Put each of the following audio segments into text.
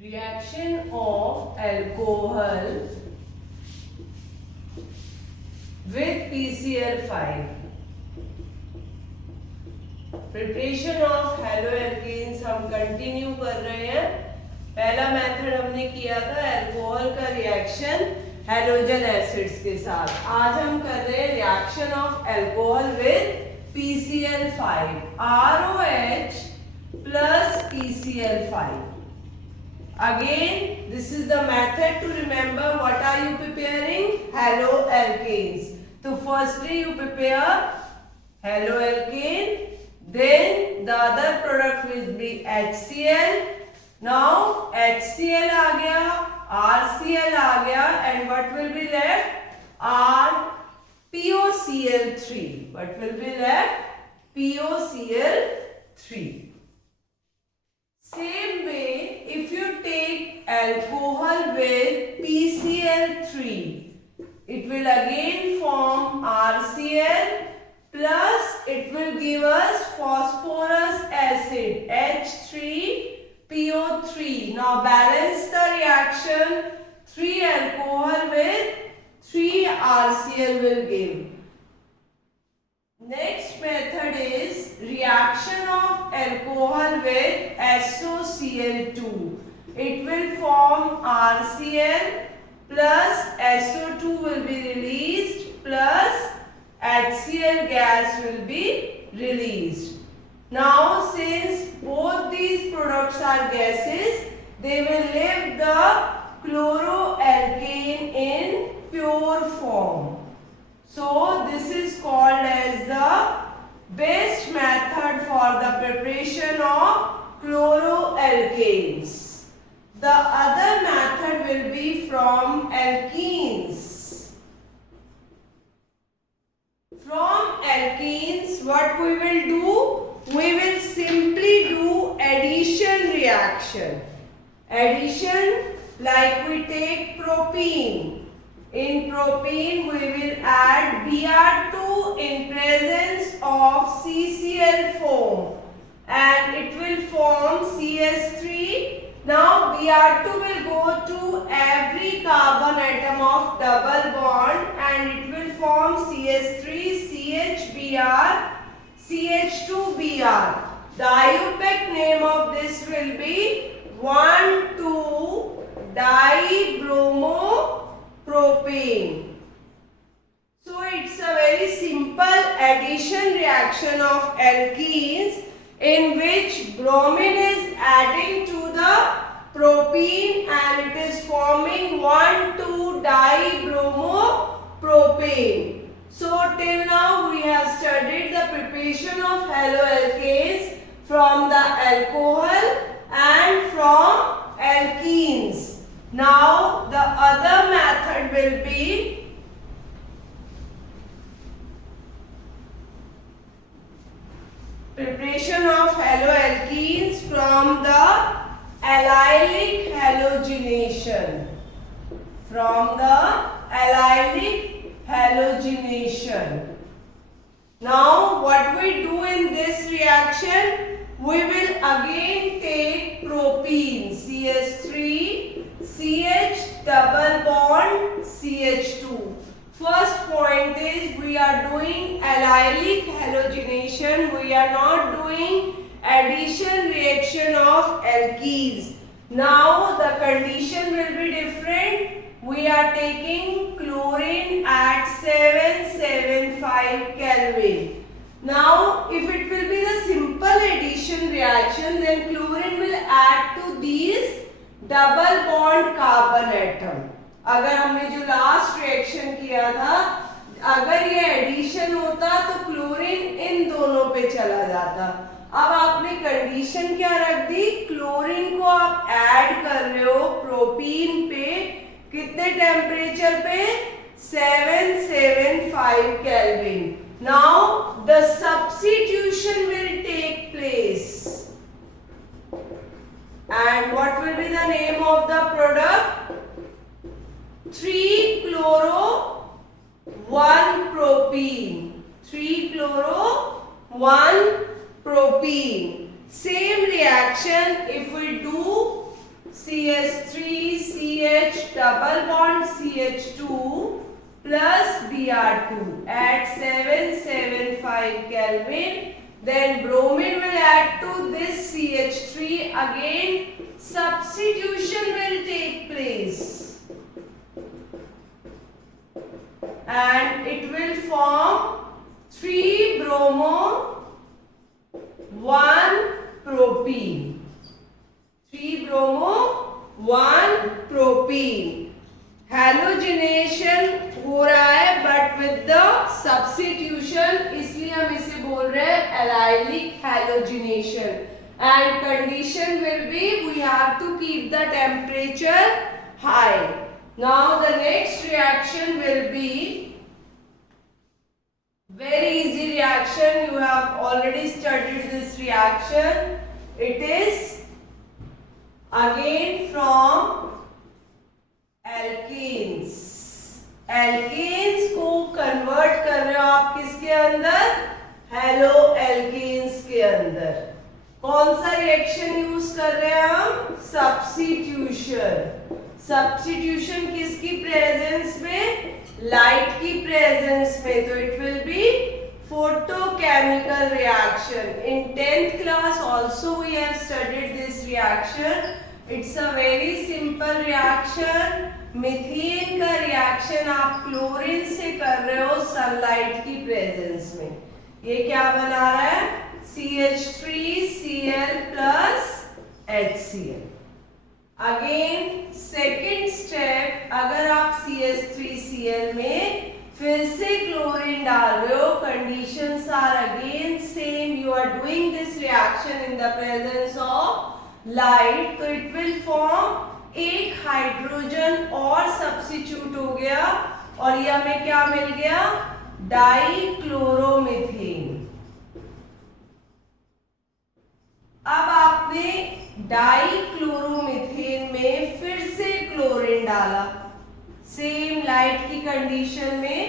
Reaction of alcohol with PCl5. Preparation of haloalkanes हम continue कर रहे हैं। पहला मेथड हमने किया था अल्कोहल का रिएक्शन हेलोजन एसिड्स के साथ। आज हम कर रहे हैं reaction of alcohol with PCl5, ROH plus PCl5. Again, this is the method to remember. What are you preparing? Haloalkanes. So firstly you prepare haloalkane, then the other product will be HCl. Now HCl आ गया, RCl आ गया, and what will be left? POCl3. What will be left? POCl3. Same way, if you take alcohol with PCl3, it will again form RCl plus it will give us phosphorus acid H3PO3. Now balance the reaction. 3 alcohol with 3 RCl will give. Next method is reaction of alcohol with SOCl2. It will form RCl plus SO2 will be released plus HCl gas will be released. Now since both these products are gases, they will leave the chloroalkane in pure form. So this is called as the best method for the preparation of chloroalkanes. The other method will be from alkenes. From alkenes, what we will do? We will simply do addition reaction. Addition, like we take propene. In propene, we will add Br2 in presence of CCl foam and it will form CS3. Now Br2 will go to every carbon atom of double bond and it will form CS3, CHBr, CH2Br. The IUPAC name of this will be 1,2-dibromopropane. So it's a very simple addition reaction of alkenes in which bromine is adding to the propene and it is forming 1,2-dibromopropane. So till now we have studied the preparation of haloalkanes from the alcohol and from alkenes. Now the other method will be preparation of haloalkenes from the allylic halogenation. From the allylic halogenation. Now what we do in this reaction? We will again take propene CH3, CH double bond CH2. First point is we are doing allylic halogenation. We are not doing addition reaction of alkenes. Now the condition will be different. We are taking chlorine at 775 Kelvin. Now if it will be the simple addition reaction, then chlorine will add to these double bond carbon atom. अगर हमने जो last reaction किया था, अगर ये addition होता तो chlorine इन दोनों पे चला जाता। अब आपने कंडीशन क्या रख दी? क्लोरीन को आप ऐड कर रहे हो प्रोपीन पे, कितने टेम्परेचर पे? 775 Kelvin. Now the substitution will take place. And what will be the name of the product? 3-chloro-1-propene. 3-chloro-1-propene. Same reaction if we do CH Br2 at 775 Kelvin. Then bromine will add to this CH3. Again, substitution will take place. And it will form 3 bromo, 1 propene. 3 bromo, 1 propene. Halogenation हो रहा है but with the substitution, इसलिए हम इसे बोल रहे हैं allylic halogenation. And condition will be we have to keep the temperature high. Now the next reaction will be very easy reaction. You have already studied this reaction. It is again from alkenes. Alkenes को convert कर रहे हो आप किसके अंदर? Halo alkanes के अंदर. कौन सा रिएक्शन यूज कर रहे हैं हम? सब्स्टिट्यूशन. सब्स्टिट्यूशन किसकी प्रेजेंस में? लाइट की प्रेजेंस में. तो it will be photochemical reaction. In 10th class also we have studied this reaction. It's a very simple reaction. Methane का रिएक्शन आप क्लोरीन से कर रहे हो सनलाइट की प्रेजेंस में. ये क्या बना रहा है? CH3Cl plus HCl. Again second step, अगर आप CH3Cl में फिर से क्लोरीन डाल रहे हो, conditions are again same. You are doing this reaction in the presence of light. तो इट विल फॉर्म एक हाइड्रोजन और सब्स्टिट्यूट हो गया और ये हमें क्या मिल गया? डाइक्लोरोमीथेन. अब आपने डाइक्लोरोमीथेन में फिर से क्लोरीन डाला सेम लाइट की कंडीशन में,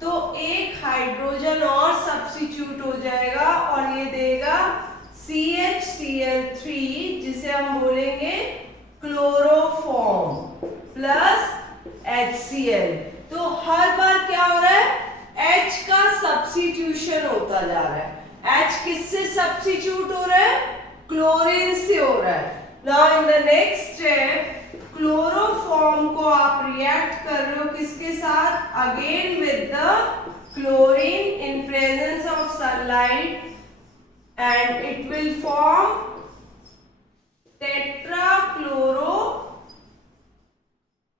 तो एक हाइड्रोजन और सब्स्टिट्यूट हो जाएगा और ये देगा CHCl3, जिसे हम बोलेंगे क्लोरोफॉर्म प्लस HCl. तो हर बार क्या हो रहा है? H का सब्स्टिट्यूशन होता जा रहा है. H किससे सब्स्टिट्यूट हो रहा है? क्लोरीन से हो रहा है. Now in the next step chloroform को आप रिएक्ट कर रहे हो किसके साथ? Again with the chlorine in presence of sunlight and it will form टेट्राक्लोरो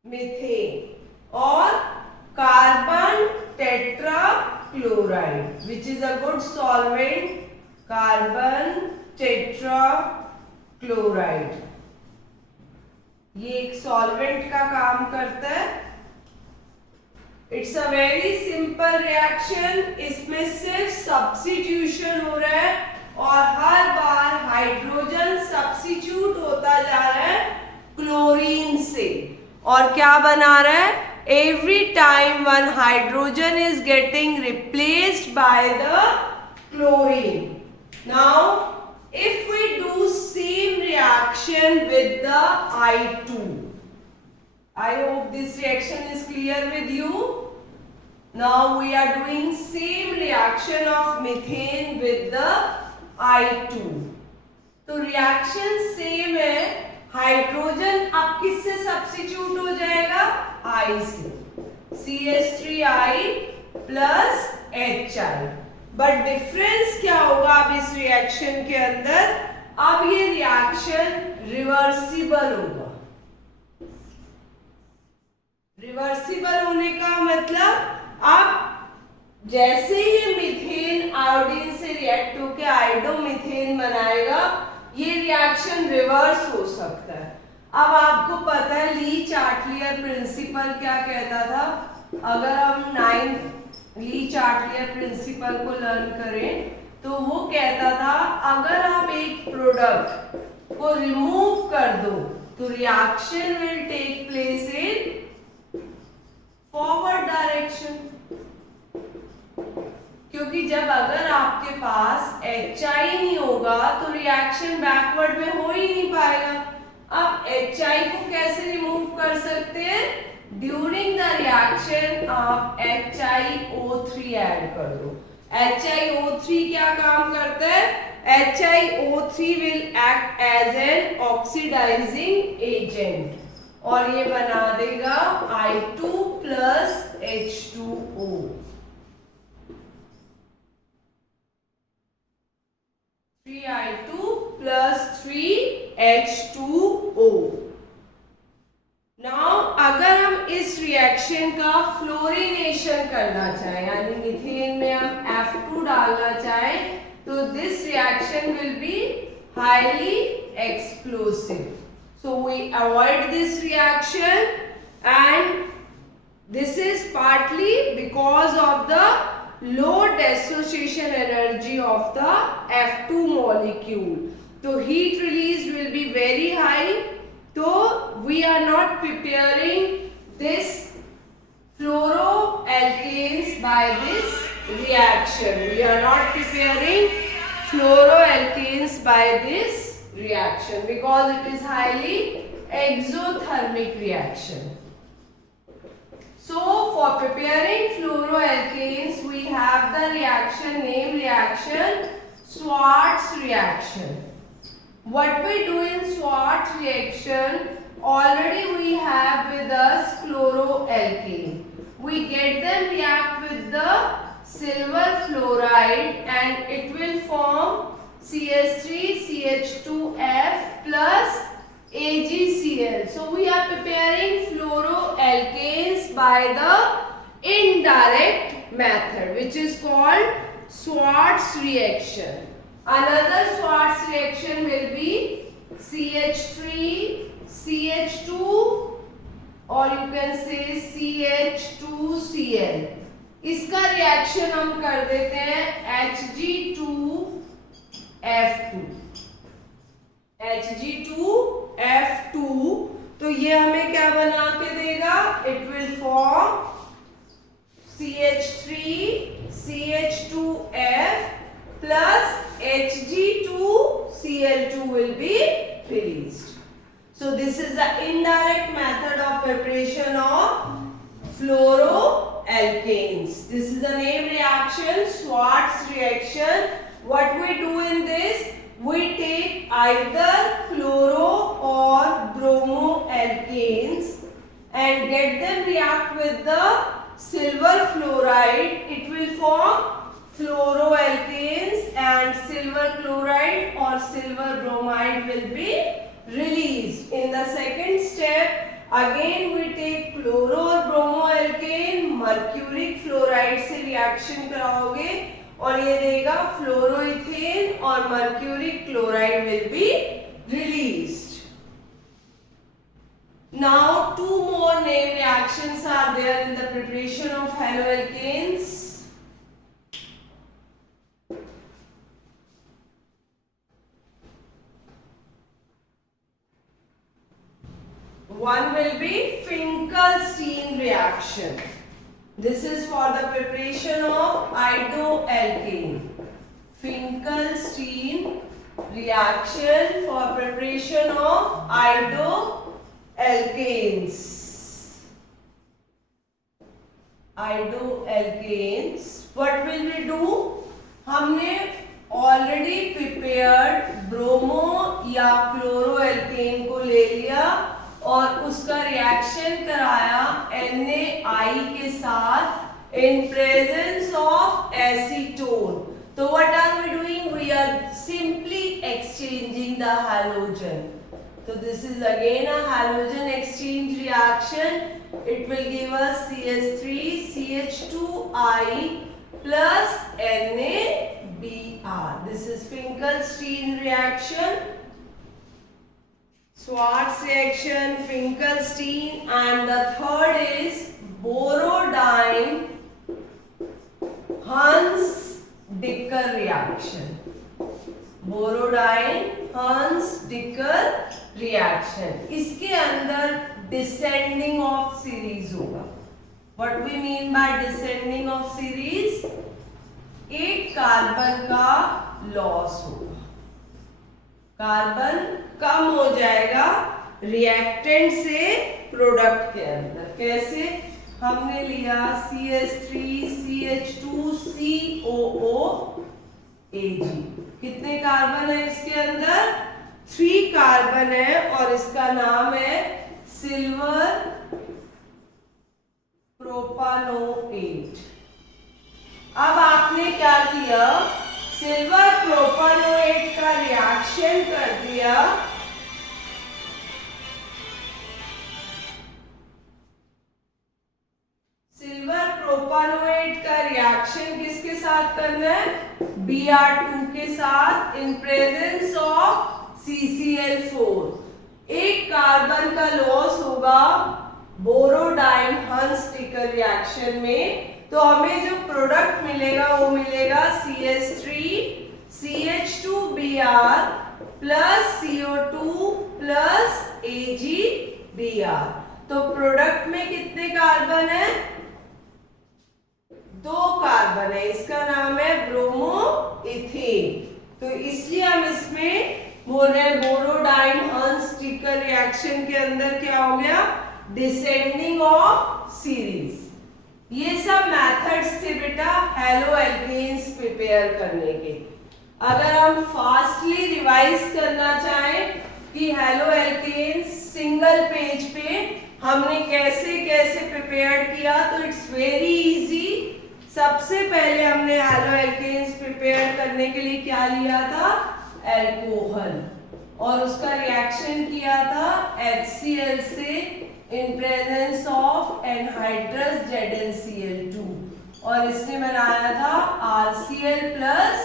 methane और carbon tetrachloride which is a good solvent. Carbon tetrachloride ये एक सॉल्वेंट का काम करता है. It's a very simple reaction. इसमें सिर्फ सब्स्टिट्यूशन हो रहा है और हर बार हाइड्रोजन सब्स्टिट्यूट होता जा रहा है क्लोरीन से. और क्या बना रहा है? Every time one hydrogen is getting replaced by the chlorine. Now if we do same reaction with the I2, I hope this reaction is clear with you. Now we are doing same reaction of methane with the I2. तो reaction same है. Hydrogen अब किससे substitute हो जाएगा? I से. CH3I plus HI. But difference क्या होगा अब इस रिएक्शन के अंदर? अब ये रिएक्शन रिवर्सिबल होगा. रिवर्सिबल होने का मतलब अब जैसे ही मीथेन आयोडीन से रिएक्ट होकर आयोडोमीथेन बनाएगा, ये रिएक्शन रिवर्स हो सकता है. अब आपको पता है ली चार्टलियर प्रिंसिपल क्या कहता था? अगर हम 9 ली चार्टलियर प्रिंसिपल को लर्न करें तो वो कहता था अगर आप एक प्रोडक्ट को रिमूव कर दो तो reaction will take place in forward direction. क्योंकि जब अगर आपके पास HI नहीं होगा तो रिएक्शन बैकवर्ड में हो ही नहीं पाएगा. अब HI को कैसे रिमूव कर सकते हैं? ड्यूरिंग द रिएक्शन आप HiO3 ऐड कर दो। HiO3 क्या काम करता है? HiO3 will act as an oxidising agent और ये बना देगा I2 plus H2O। 3I2 plus 3H2O। Now अगर हम इस रिएक्शन का फ्लोरिनेशन करना चाहें, यानी मीथेन में हम F2 डालना चाहें, तो this reaction will be highly explosive. So we avoid this reaction, and this is partly because of the low dissociation energy of the F2 molecule. So heat released will be very high. So we are not preparing this fluoroalkanes by this reaction. We are not preparing fluoroalkanes by this reaction because it is highly exothermic reaction. So for preparing fluoroalkanes we have the reaction name reaction Schwarz reaction. What we do in Schwarz reaction, already we have with us fluoroalkane. We get them react with the silver fluoride and it will form CH3CH2F plus AgCl. So we are preparing fluoroalkanes by the indirect method, which is called Schwarz reaction. Another Schwarz reaction will be CH3CH2 or you can say CH2Cl. इसका reaction हम कर देते हैं Hg2F2। Hg2F2, तो ये हमें क्या बना के देगा? It will form CH3CH2F plus Hg2Cl2 will be released. So this is the indirect method of preparation of fluoroalkanes. This is the name reaction Schwarz reaction. What we do in this? We take either fluoro or bromoalkanes and get them react with the silver fluoride. It will form fluoroalkanes and silver chloride or silver bromide will be released. In the second step, again we take fluoro or bromoalkane, mercuric fluoride से reaction कराओगे और ये देगा फ्लोरोइथेन और mercuric chloride will be released. Now two more name reactions are there in the preparation of haloalkanes. One will be Finkelstein reaction. This is for the preparation of iodoalkane. Finkelstein reaction for preparation of iodoalkanes. Iodoalkanes. What will we do? हमने already prepared bromo या क्लोरोएल्केन को ले लिया और उसका reaction कराया NaI के साथ in presence of acetone. So what are we doing? We are simply exchanging the halogen. So this is again a halogen exchange reaction. It will give us CH3CH2I plus NaBr. This is Finkelstein reaction. Schwarz reaction, Finkelstein, and the third is Borodine-Huns-Dicker reaction. Borodine-Huns-Dicker reaction. इसके अंदर descending of series होगा. What we mean by descending of series? एक carbon का loss होगा, carbon कम हो जाएगा, reactant से product के अंदर। कैसे? हमने लिया CH3CH2COOAg। कितने कार्बन है इसके अंदर? 3 कार्बन है और इसका नाम है सिल्वर प्रोपानोएट। अब आपने क्या किया? सिल्वर प्रोपानोएट का रिएक्शन कर दिया सिल्वर प्रोपानोएट का रिएक्शन किसके साथ करना है? Br2 के साथ इन प्रेजेंस ऑफ CCl4। एक कार्बन का लॉस होगा बोरोडाइन हंस स्टिकर रिएक्शन में, तो हमें जो प्रोडक्ट मिलेगा वो मिलेगा CH3CH2Br plus CO2 plus AgBr। तो प्रोडक्ट में कितने कार्बन है? 2 कार्बन है। इसका नाम है ब्रोमोइथेन। तो इसलिए हम इसमें बोल रहे हैं बोरोडाइन हंस स्टिकर रिएक्शन के अंदर क्या हो गया? Descending of series. ये सब मेथड्स थे बेटा हैलो एल्केन्स प्रिपेयर करने के। अगर हम फास्टली रिवाइज करना चाहें कि हैलो एल्केन्स सिंगल पेज पे हमने कैसे कैसे प्रिपेयर किया, तो इट्स वेरी इजी। सबसे पहले हमने हैलो एल्केन्स प्रिपेयर करने के लिए क्या लिया था? एल्कोहल, और उसका रिएक्शन किया था HCl से in presence of anhydrous ZnCl2, और इसने बनाया था RCl प्लस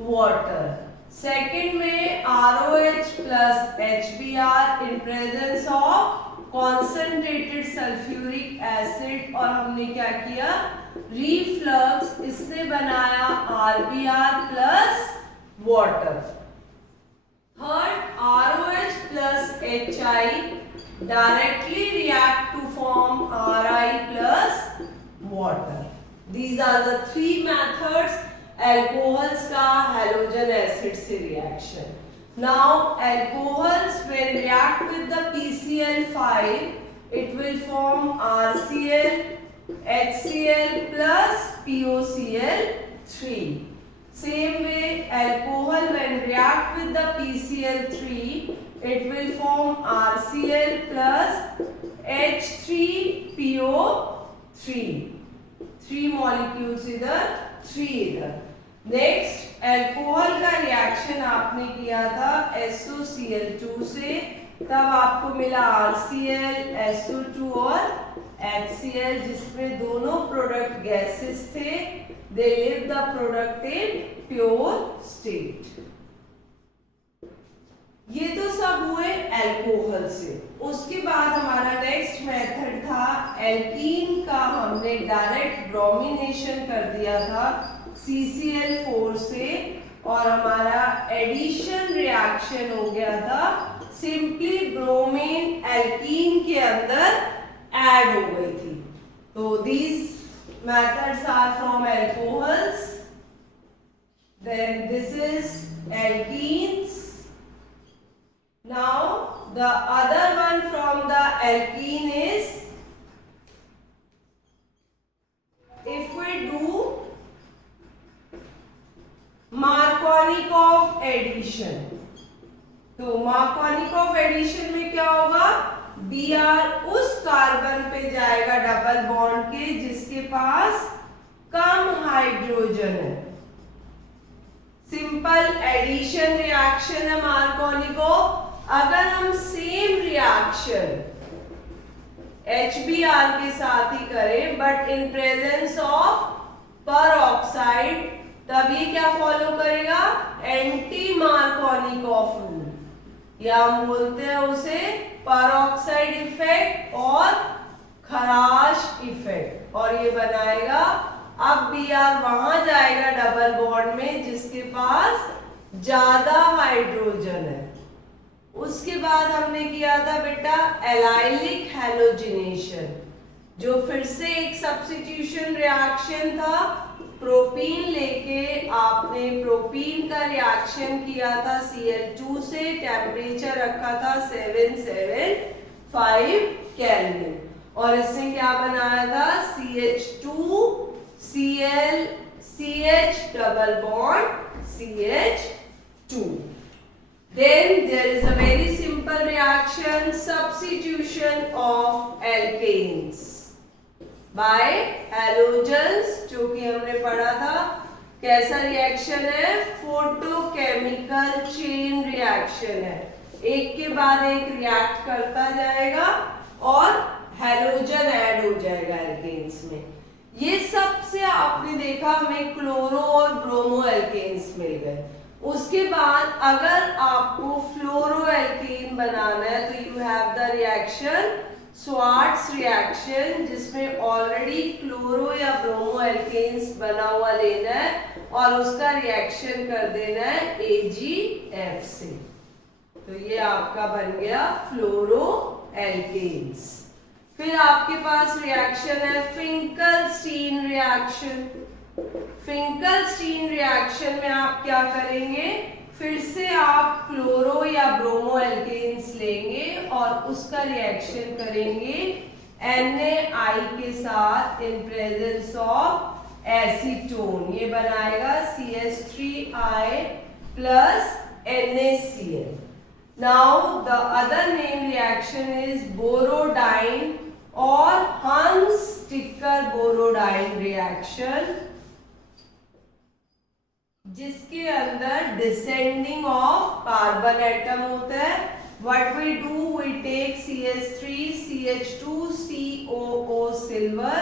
वाटर। सेकेंड में ROH plus HBr in presence of concentrated sulfuric acid, और हमने क्या किया? रिफ्लक्स, इसने बनाया RBr plus water. Third ROH plus HI directly react to form Ri plus water. These are the 3 methods alcohols का halogen acid से reaction. Now alcohols when react with the PCl5, it will form RCl, HCl plus POCl3. Same way alcohol when react with the PCl3, it will form RCl plus H3PO3. 3 molecules इधर, 3 इधर। Next alcohol का reaction आपने किया था SOCl2 से, तब आपको मिला RCl, SO2 और HCl, जिसमें दोनों प्रोडक्ट गैसेस थे। They leave the product in pure state. ये तो सब हुए एल्कोहल से। उसके बाद हमारा नेक्स्ट मेथड था एल्कीन का। हमने डायरेक्ट ब्रोमिनेशन कर दिया था CCl4 से, और हमारा एडिशन रिएक्शन हो गया था, सिंपली ब्रोमीन एल्कीन के अंदर ऐड हो गई थी। तो these methods are from alcohols. Then this is alkenes. Now the other one from the alkene is, if we do Markovnikov addition, तो Markovnikov addition में क्या होगा? Br उस कार्बन पे जाएगा डबल बॉन्ड के जिसके पास कम हाइड्रोजन है। सिंपल एडिशन रिएक्शन है मार्कोनिकोव। अगर हम सेम रिएक्शन HBr के साथ ही करें but in presence of peroxide, तब ये क्या फॉलो करेगा? एंटी मार्कोनिकोव रूल, या हम बोलते हैं उसे परऑक्साइड इफेक्ट और खराश इफेक्ट, और ये बनाएगा अब Br वहां जाएगा डबल बॉन्ड में जिसके पास ज्यादा हाइड्रोजन है। उसके बाद हमने किया था बेटा एलाइलिक हैलोजिनेशन, जो फिर से एक सब्स्टिट्यूशन रिएक्शन था प्रोपीन लेके आपने प्रोपीन का रिएक्शन किया था Cl2 से, टेम्परेचर रखा था 775 केल्विन, और इसने क्या बनाया था CH2 Cl CH double bond CH2. Then there is a very simple reaction, substitution of alkanes by halogens, जो कि हमने पढ़ा था. कैसा रिएक्शन है? फोटोकेमिकल चेन रिएक्शन है, एक के बाद एक रिएक्ट करता जाएगा और हैलोजन ऐड हो जाएगा एल्केन्स में. ये सबसे आपने देखा हमें क्लोरो और ब्रोमो एल्केन्स मिल गए. उसके बाद अगर आपको फ्लोरो एल्केन बनाना है तो you have the reaction Swarts reaction, जिसमें ऑलरेडी क्लोरो या ब्रोमो एल्केन्स बना हुआ लेना है और उसका रिएक्शन कर देना है AgF से. तो ये आपका बन गया फ्लोरो एल्केन्स. फिर आपके पास रिएक्शन है फिंकलस्टीन रिएक्शन. फिंकलस्टीन रिएक्शन में आप क्या करेंगे? फिर से आप क्लोरो या ब्रोमो एल्केन्स लेंगे और उसका रिएक्शन करेंगे NaI के साथ इन प्रेजेंस ऑफ एसीटोन. ये बनाएगा CH3I plus NaCl. Now the other name reaction is borodine or Hunts-Ticker-Borodine reaction, जिसके अंदर डिसेंडिंग ऑफ कार्बन एटम होता है. What we do, we take CH3 CH2 COO silver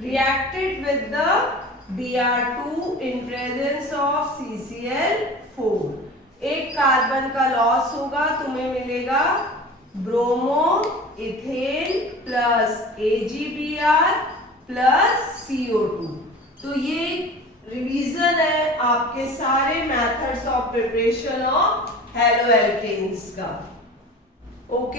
reacted with the Br2 in presence of CCl4. एक carbon का loss होगा, तुम्हें मिलेगा bromoethane plus AgBr plus CO2. तो ये रिवीजन है आपके सारे methods of preparation of haloalkanes का. ओके.